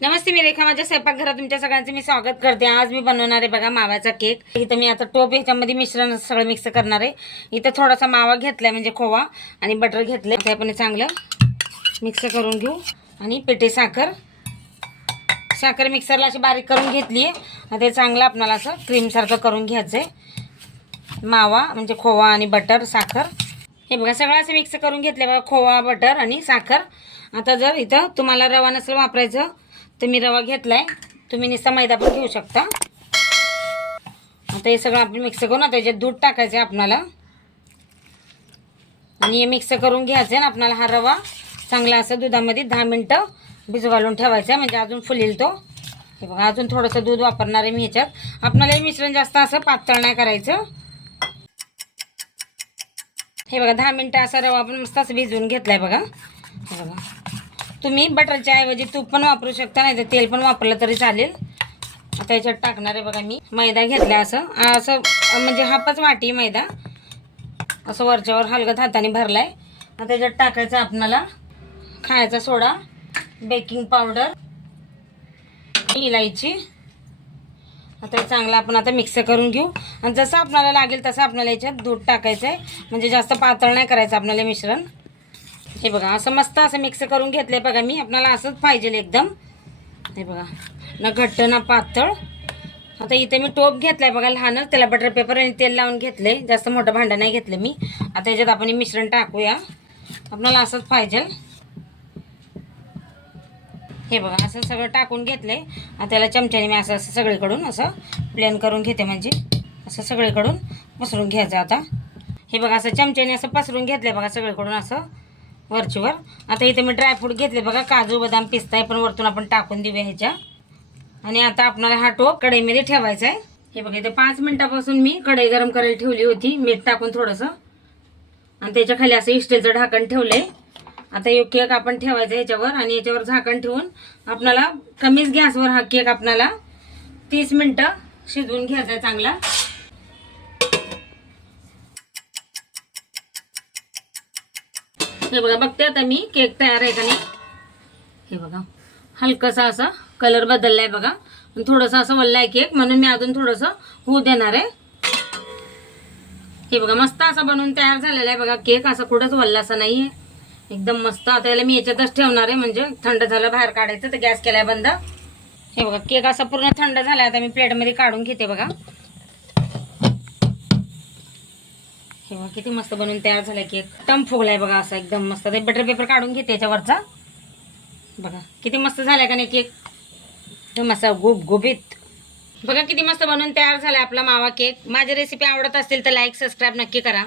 नमस्ते मी रेखा, माझ्या स्वयंपाकघरात तुमच्या सगळ्यांचं मी स्वागत करते। आज मी बनवणार आहे बघा माव्याचा केक। इथं मी आता टोप ह्याच्यामध्ये मिश्रण सगळं मिक्स करणार आहे। इथं थोडासा मावा घेतलाय म्हणजे खोवा आणि बटर घेतलंय। आता आपण चांगलं मिक्स करून घेऊ आणि पेटे साखर मिक्सरला अशी बारीक करून घेतली आहे। आता हे चांगलं आपल्याला असं क्रीम सारखं करून घ्यायचंय। मावा म्हणजे खोवा आणि बटर साखर हे बघा सगळं असं मिक्स करून घेतलं बघा, खोवा बटर आणि साखर। आता जर इथं तुम्हाला रवा नसेल वापरायचं तर मी रवा घेतलाय, तुम्ही नुसता मैदा पण घेऊ शकता। आता हे सगळं आपण मिक्स करून आता याच्यात दूध टाकायचं आपल्याला आणि हे मिक्स करून घ्यायचं आहे। आपल्याला हा रवा चांगला असं दुधामध्ये 10 मिनिटं भिजू घालून ठेवायचा म्हणजे अजून फुलेल तो। हे बघा अजून थोडंसं दूध वापरणार आहे मी ह्याच्यात। आपल्याला हे मिश्रण जास्त असं पातळ नाही करायचं। हे बघा 10 मिनिटं असा रवा आपण मस्त असं भिजवून घेतलाय बघा। हे बघा तुम्ही बटरच्या ऐवजी तूप पण वापरू शकता, नाही तर तेल पण वापरलं तरी चालेल। आता याच्यात टाकणार आहे बघा मी मैदा घेतला असं म्हणजे हाफच वाटी मैदा असं वरच्यावर हलगत हाताने भरलाय। आता याच्यात टाकायचं आपल्याला खायचा सोडा, बेकिंग पावडर, इलायची। आता चांगलं आपण आता मिक्स करून घेऊ आणि जसं आपल्याला लागेल तसं आपल्याला याच्यात दूध टाकायचं आहे, म्हणजे जास्त पातळ नाही करायचं आपल्याला मिश्रण। हे बघा असं मस्त असं मिक्स करून घेतलंय बघा मी, आपल्याला असंच पाहिजे एकदम। हे बघा ना घट्ट ना पातळ। आता इथे मी टोप घेतलाय बघा लहानच, त्याला बटर पेपर आणि तेल लावून घेतले, जास्त मोठं भांडं नाही घेतलं मी। आता याच्यात आपण हे मिश्रण टाकूया, आपल्याला असंच पाहिजे। हे बघा असं सगळं टाकून घेतलंय। आता त्याला चमच्याने मी असं असं सगळीकडून असं प्लेन करून घेते, म्हणजे असं सगळीकडून पसरून घ्यायचं। आता हे बघा असं चमच्याने असं पसरून घेतलंय बघा सगळीकडून असं वरचीवर। आता इथे मी ड्रायफ्रूट घेतले बघा, काजू बदाम पिस्ता पण वरतून आपण टाकून देऊया ह्याच्या। आणि आता आपल्याला हा टोप कढईमध्ये ठेवायचा आहे। हे बघा इथे 5 मिनिटापासून मी कढई गरम करायला ठेवली होती, मीठ टाकून थोडंसं, आणि त्याच्या खाली असं इस्टेलचं ढाकण ठेवलंय। आता हे केक आपण ठेवायचा ह्याच्यावर आणि याच्यावर झाकण ठेवून आपल्याला कमीच गॅसवर हा केक आपल्याला 30 मिनिटं शिजवून घ्यायचा आहे चांगला। हे बघा बघते आता मी केक तयार आहे का नाही। हे बघा हलकासा असा कलर बदललाय बघा, थोडंसं असं वल्लाय केक, म्हणून मी अजून थोडंसं होऊ देणार आहे। हे बघा मस्त असा बनवून तयार झालेला आहे बघा केक, असं कुठंच वल्लासा नाही आहे, एकदम मस्त। आता याला मी याच्यातच ठेवणार आहे, म्हणजे थंड झालं बाहेर काढायचं तर गॅस केलाय बंद। हे बघा केक असा पूर्ण थंड झालाय, आता मी प्लेटमध्ये काढून घेते बघा। हे बघा किती मस्त बनवून तयार झालाय केक, एकदम फुगलाय बघा असा एकदम मस्त। ते बटर पेपर काढून घेते याच्यावरचा, बघा किती मस्त झालाय का नाही केक, एकदम असा गुबगुबीत। बघा किती मस्त बनवून तयार झालाय आपला मावा केक। माझी रेसिपी आवडत असेल तर लाईक सबस्क्राईब नक्की करा।